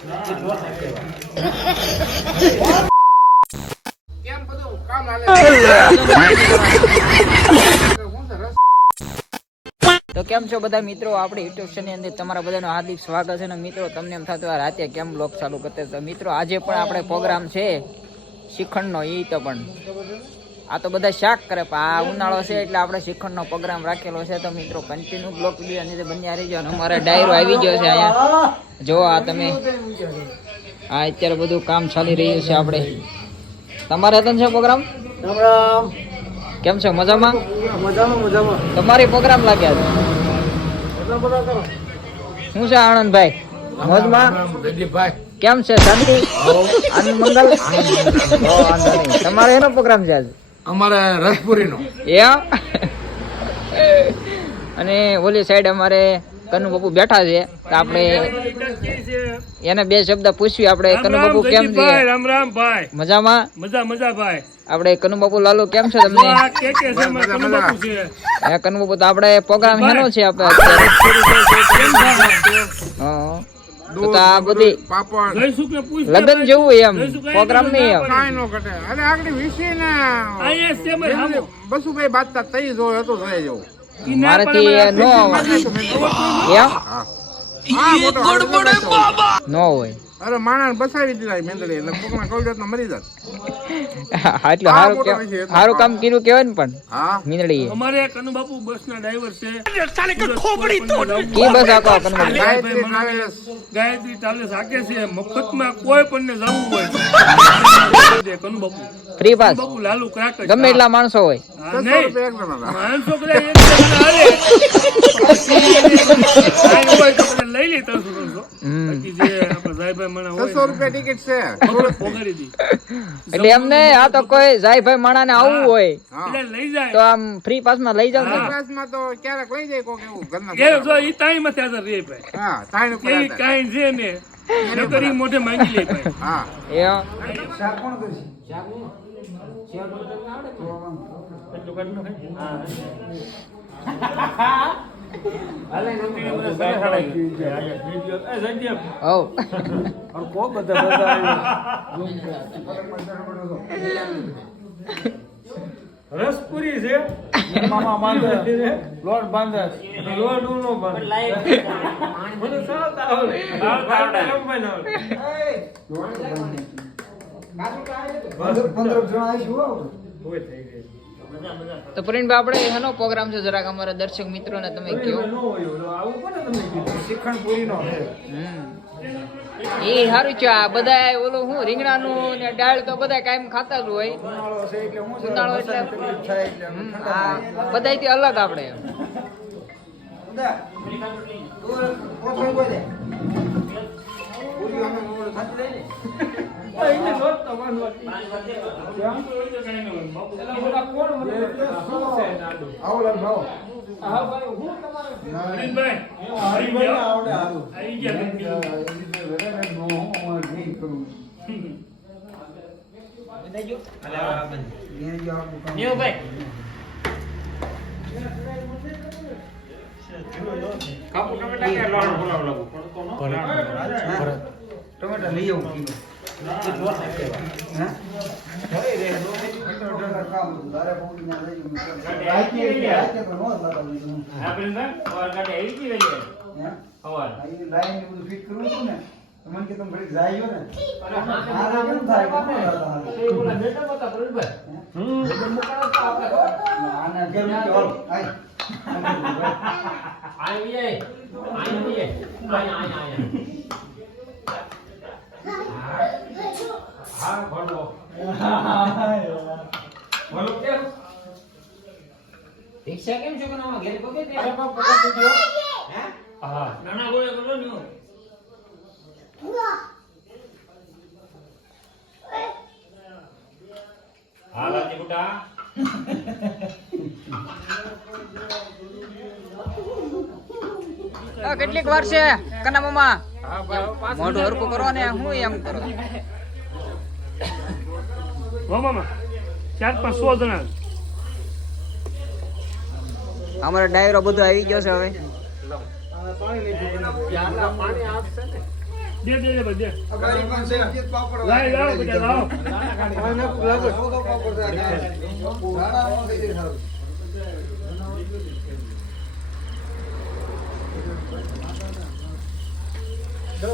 તો કેમ છો બધા મિત્રો, આપણે યુટ્યુબ ચેનલ અંદર તમારા બધાનું હાર્દિક સ્વાગત છે. ને મિત્રો તમને એમ થતું રાતે કેમ બ્લોગ ચાલુ કરતે, તો મિત્રો આજે પણ આપણે પ્રોગ્રામ છે શ્રીખંડનો. એ તો પણ આ તો બધા શાક કરે, પણ આ ઉનાળો છે એટલે આપણે શ્રીખંડનો પ્રોગ્રામ રાખેલો છે. તો મિત્રો કન્ટિન્યુ બ્લોગ વિડીયો અંદર બન્યા રહેજો. અને અમારે ડાયરો આવી ગયો છે અહીંયા, જો આ તમે આ અત્યારે બધું કામ ચાલી રહ્યું છે. આપણે તમારે હતો છે પ્રોગ્રામ? કેમ છો? મજામાં? તમારી પ્રોગ્રામ લાગ્યા છે. શું છે આનંદભાઈ, મોજમાં? કેમ છે? શાંતિ? આનંદ મંગલ? તમારે એનો પ્રોગ્રામ છે આજે? અમારે રસપુરી નો. અને ઓલી સાઈડ અમારે કનુ બાપુ બેઠા છે, તો આપણે એને બે શબ્દ પૂછ્યું. આપણે કનુ બાપુ કેમ છે? રામ રામ ભાઈ. મજામાં? મજા ભાઈ. આપણે કનુ બાપુ લાલુ કેમ છે તમને? કનુ બાપુ તો આપણે પ્રોગ્રામ હેનો છે આપણે અત્યારે? તો આ બધી લગ્ન જેવું એમ પ્રોગ્રામ નહીં એમ. બસુભાઈ બાતતા તઈ જો હતો થઈ જવું મારાથી નો હોય. અરે માણસ બસાવી દીધા મેંદડી, એટલે કોકના કવડત મરી જાત. એટલે સારું કામ કર્યું કેવાય ને. પણ મીંદડી અમારે કનુ બાપુ બસ ના ડ્રાઈવર છે. કી બસ આકો કનુ બાપુ? ગાયત્રી ટ્રાવેલ્સ આકે છે. મફતમાં કોઈ પણ ને જવું હોય કનુ બાપુ ફ્રી પાસ. બાપુ લાલુ ક્રાક ગમે એટલા માણસો હોય. માણસો લઈ લે તો એટલે એમને આ તો કોઈ જાય ભાઈ માણા ને આવવું હોય લઈ જાય તો આમ ફ્રી પાસ માં લઈ જાવ ને. તો ક્યારેક લઈ જાય કોક એવું ઘરના. ઈ તાઈ માં ત્યાં રે ભાઈ. હા તાઈ ઉપર કાઈ છે ને એને કરી મોઢે માંગી લે ભાઈ. હા એ શાક કોણ કરશે? રસપુરી છે મામા માંગે લોટ બાંધે લોટ નો બાંધે મને સાવતા આવડે આવડે લંબાઈ ના આવડે 15 જણા આવીશું હોય થઈ ગઈ. તો પ્રિન્ટભાઈ આપણે એનો પ્રોગ્રામ છે, જરાક અમારા દર્શક મિત્રોને તમે કહો. એ સારું છે. આ બધા ઓલું શું રીંગણાનું ને દાળ તો બધા કાયમ ખાતા જ હોય. ઉનાળો એટલે બધાથી અલગ આપણે ટમેટા લઈ આવું. રિક્ષા કેમ છો બનાવવા ઘરે પગે તે હા નાના ગોળે કરો ને હા લાજી બુટા કેટલીક વાર છે કના મામા મોઢું હરકું કરો ને હું એમ કરો મામા 400-500 જણા અમારો ડાયરો બધો આવી ગયો છે. હવે દે બધે લાઈ લાવ બધા લાવ તો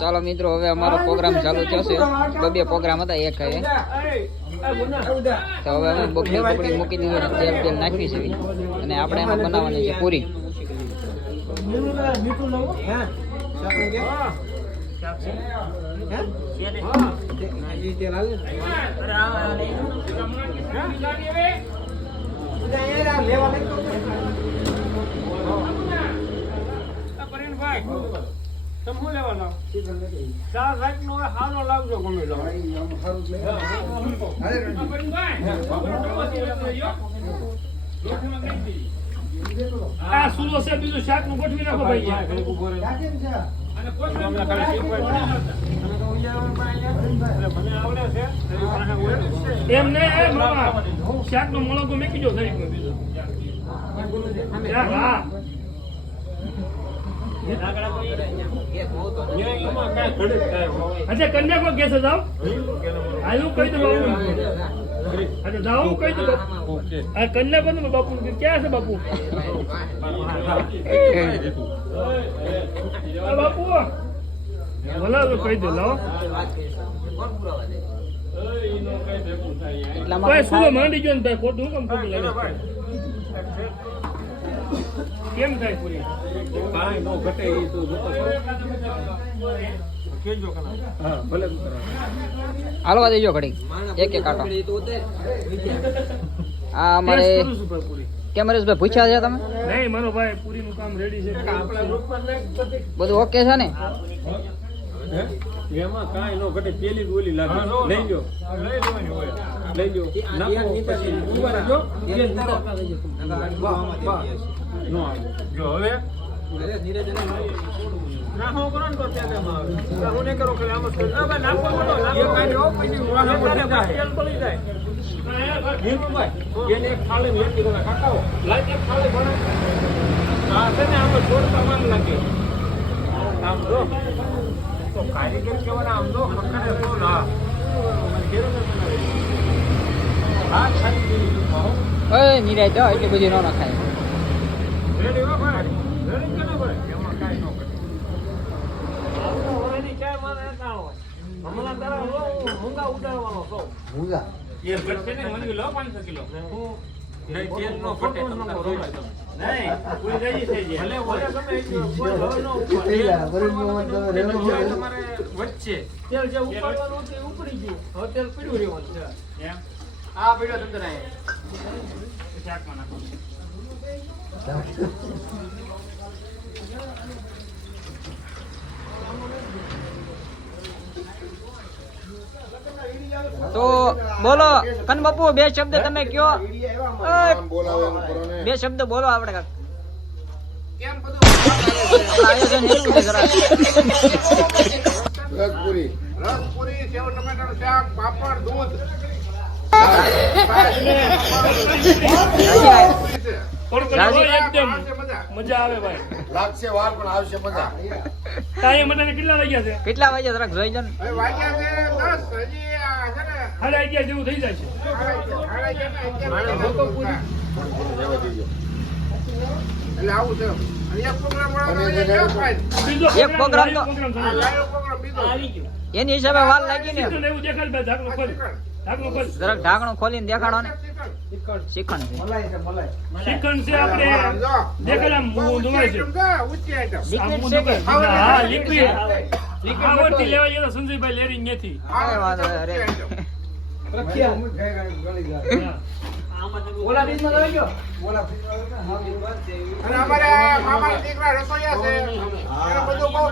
ચાલો મિત્રો હવે અમારો પ્રોગ્રામ ચાલુ થશે. બે પ્રોગ્રામ હતા એક હે તો હવે અમે બગડે પકડી મૂકીને તેલ તેલ નાખવી છે અને આપણે એમાં બનાવવાની છે પૂરી. આ સુલો છે બીજું શાક નું ગોઠવી નાખો ભાઈ એમ ને શાક નો મોળો મેકી દો હા अच्छा कन्या को कैसे जाओ आलू कही दो बापू अच्छा जाओ कही दो कन्या को तो बापू क्या है बापू बापू बोला तो कही दो लाओ भाई सुनो मांडी जो भाई खोटू कम खोटू लगे કેમ થાય પૂરી કાઈ નો ઘટે ઈ તો જોતો કેજો કના હા ભલે હાલવા દેજો ઘડી એક એક કાટો આ અમારે કેમરેશભાઈ પૂછ્યા છે તમે? નહીં મારો ભાઈ પૂરી નું કામ રેડી છે આપણા ગ્રુપ પર બધું ઓકે છે ને? એમાં કાઈ નો ઘટે પેલી ગોલી લાગે લઈ લો લઈ લેવાની હોય લઈ લો નાખો પછી ઉભા રહેજો એ નો જો હવે ધીરે ધીરે નાખો કરો ને તો ત્યાં આવે હું ને કરો કે આમ જ ના ભાઈ નાખો મોટો એ કાઈ હો પછી વાહો મોટો તેલ પડી જાય ભાઈ એને એક થાળી મેકી દો કાકાઓ લાઈટ એક થાળી ભરો આ છે ને આમ છોડતા માન લાગે આમ જો તો કારીગર કેવાના આમ જો પકડે તો ના કેરો ને આ ખાલી ઓય નિરાય તો એટલી બધી નો નખાય. રેડી હો ભાઈ રેડી કેનો ભાઈ એમાં કાઈ નો કરે ઓરેની ચાર મારે ના હોય હમણાં તારા મૂંગા ઉડાડવાનો છો મૂંગા એ ઘટે ને મને લો 500 કિલો નહીં તેલ નો ઘટે તમને રોજ નહીં પૂરી જઈ થઈ જાય ભલે ઓરે તમે કોઈ હવે નો ઉપર તમારે વચ્ચે તેલ જે ઉપાડવાનું તે ઉપડી ગયું હવે તેલ પીડ્યું રહેવાનું છે એમ આ પીડ્યો અંદર આય શાકમાં નાખો તો બોલો કન બાપુ બે શબ્દ તમે કયો. બે શબ્દ બોલો આપણે કાક. કેમ બધું આયોજન હેલું છે જરા. રસપુરી સેવ ટમેટાનું શાક પાપડ દૂધ એકદમ મજા આવે ભાઈ લાગશે વાર પણ આવશે મજા. તાય મને કેટલા વાગ્યા છે કેટલા વાગ્યા જરાક જોઈ જાન. હવે વાગ્યા છે 10 હજી આ છે ને સાડા 11 જેવું થઈ જાય છે એટલે આવું છે. અને એક પ્રોગ્રામ વાળો બીજો એક પ્રોગ્રામ તો આ લાઈવ પ્રોગ્રામ બીજો એની હિસાબે વાર લાગી ને. એવું દેખાડ ભાઈ ઢાંકણું ખોલ ઢાંકણું ખોલ જરાક ઢાંકણું ખોલીને દેખાડો ને. શ્રીખંડ છે. શ્રીખંડ છે આપણે દેખાડ આમ ધોવાય છે ઊંચી આઈટમ લિક્વિડ છે કે? હા લિક્વિડ આવડતી લેવા ગયો સંજયભાઈ લેરી નથી અરે વાંધો નહીં, અરે. અને અમારા મામાના દીકરા રસોઈયા છે એને બધું બહુ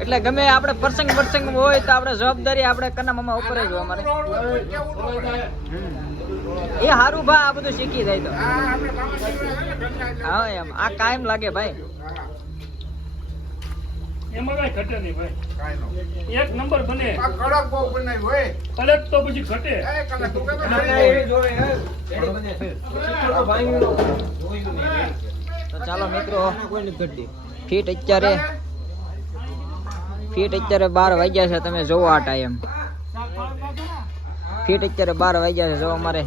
એટલે ગમે આપણે પ્રસંગ હોય તો આપણે જવાબદારી આપણે કના મામા ઉપર જ હોય અમારે. એ હારું ભા આ બધું શીખી જાય તો. આપણે મામા દીકરા છે ને ઘરના એટલે હા એમ આ કાયમ લાગે ભાઈ. એમાં કાંઈ ઘટે નહીં ભાઈ. કાંઈ નો. એક નંબર બને. આ કડક બહુ બનાવી હોય. કડક તો પછી ઘટે. એ કડક તું કેમ તો ચાલો મિત્રો ફીટ અત્યારે 12 વાગ્યા છે. તમે જોવો આ ટાઈમ ફીટ અત્યારે 12 વાગ્યા છે. જો અમારે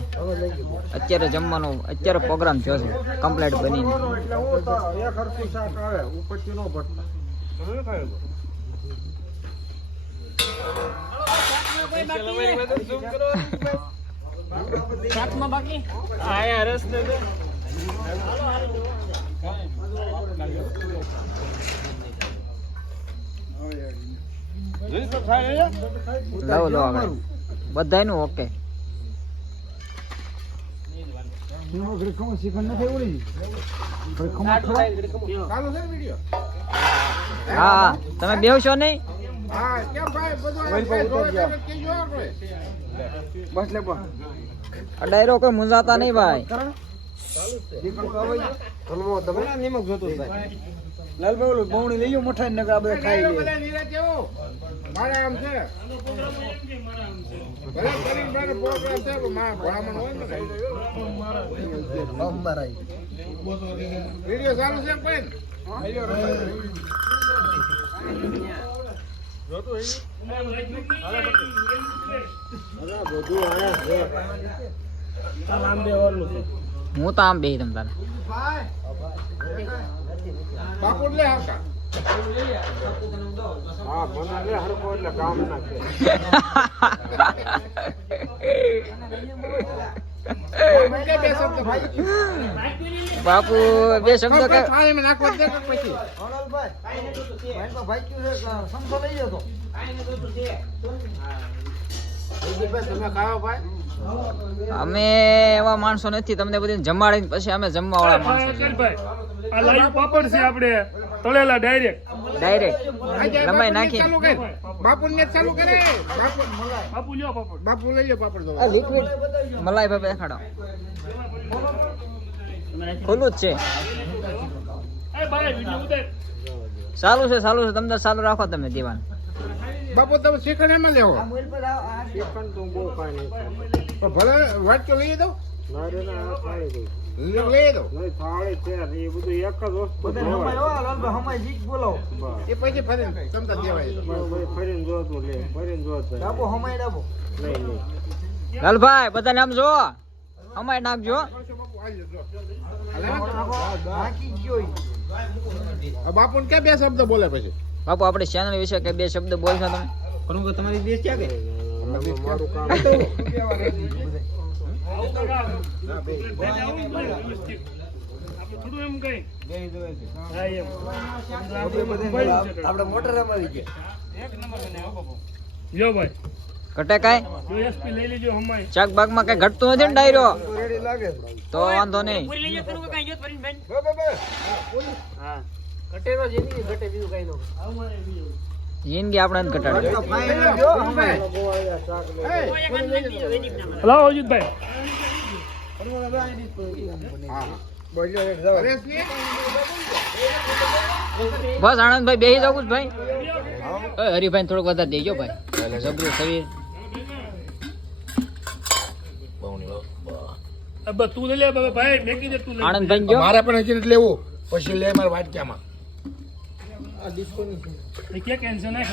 અત્યારે જમવાનું અત્યારે પ્રોગ્રામ થયો છે કમ્પ્લીટ બનીને. લો આગળ બધાયનું ઓકે. ચાલુ છે વિડિયો? હા તમે બેહશો નહીં? હા કેમ ભાઈ બધું આ જોડે કેજો આપણે. બસ લે પણ. ડાયરો કોઈ મુંજાતા નહીં ભાઈ. બધા નીરજ જેવો. મારે આમ છે. ભલે કરીને મારે પ્રોગ્રામ છે પણ માં ભલામણ હોય ને વિડિયો ચાલુ છે પણ હું તો આમ બેહી તમ તારે. બાપુ લે આવતા. હા મને લે હરકો એટલે કામ ના કે. મને બે શબ્દ ભાઈ. બાપુ બે શબ્દ કે ખાલી મે નાખવા દે કે પછી. તમે ખાઓ ભાઈ. અમે એવા માણસો નથી તમને બધી જમાડીને પછી અમે જમવા વાળા માણસો છીએ. આ લાઈવ પાપડ છે આપણે તળેલા ડાયરેક્ટ. ડાયરેક્ટ લંબાઈ નાખી. બાપુ ને ચાલુ કરે. બાપુ લ્યો પાપડ. બાપુ લઈ લે પાપડ દો. આ લિક્વિડ મલાઈ ભાઈ દેખાડો. ખુલ્લું જ છે. એ ભાઈ વિડિયો ઉતાર. ચાલુ છે તમને ચાલુ રાખો તમે દીવાન. બાપુ તમે શીખણ એમાં લેવો. તો ભલે વાટકો લઈ દો. લઈ દો. એ પછી ફરીને તમતા દેવાય. લાલભાઈ બધાને આમ જો અમાય નાખજો. બાપુ ને ક્યાં બે શબ્દ બોલે પછી? બાપુ આપણી ચેનલ વિશે કે બે શબ્દ બોલશો તમે? તમારી દેશ ક્યાં ગઈ? થોડું એમ કઈ આપણે મોટર અમારી ગયા. એક નંબર બને હો બાપુ. લ્યો ભાઈ ઘટે કાંઈ? યુએસપી લઈ લેજો હમાય. શાક બાગમાં કઈ ઘટતું નથી ને ડાયરો? રેડી લાગે તો વાંધો નહીં. જિંદગી આપણે નથી ઘટાડવી. લાવો અજીતભાઈ. બસ આનંદભાઈ બેસી જવું જ ભાઈ. ઓય હરિભાઈ થોડુંક વધારે દેજો ભાઈ. જબરું શરીર. અબ્બા તું લઈ લે ભાઈ મેકી દે તું લઈ. આનંદભાઈ જો મારે પણ હજી નથી લેવું. પછી લે મારે વાટક્યામાં. એ કે કેન્સર ના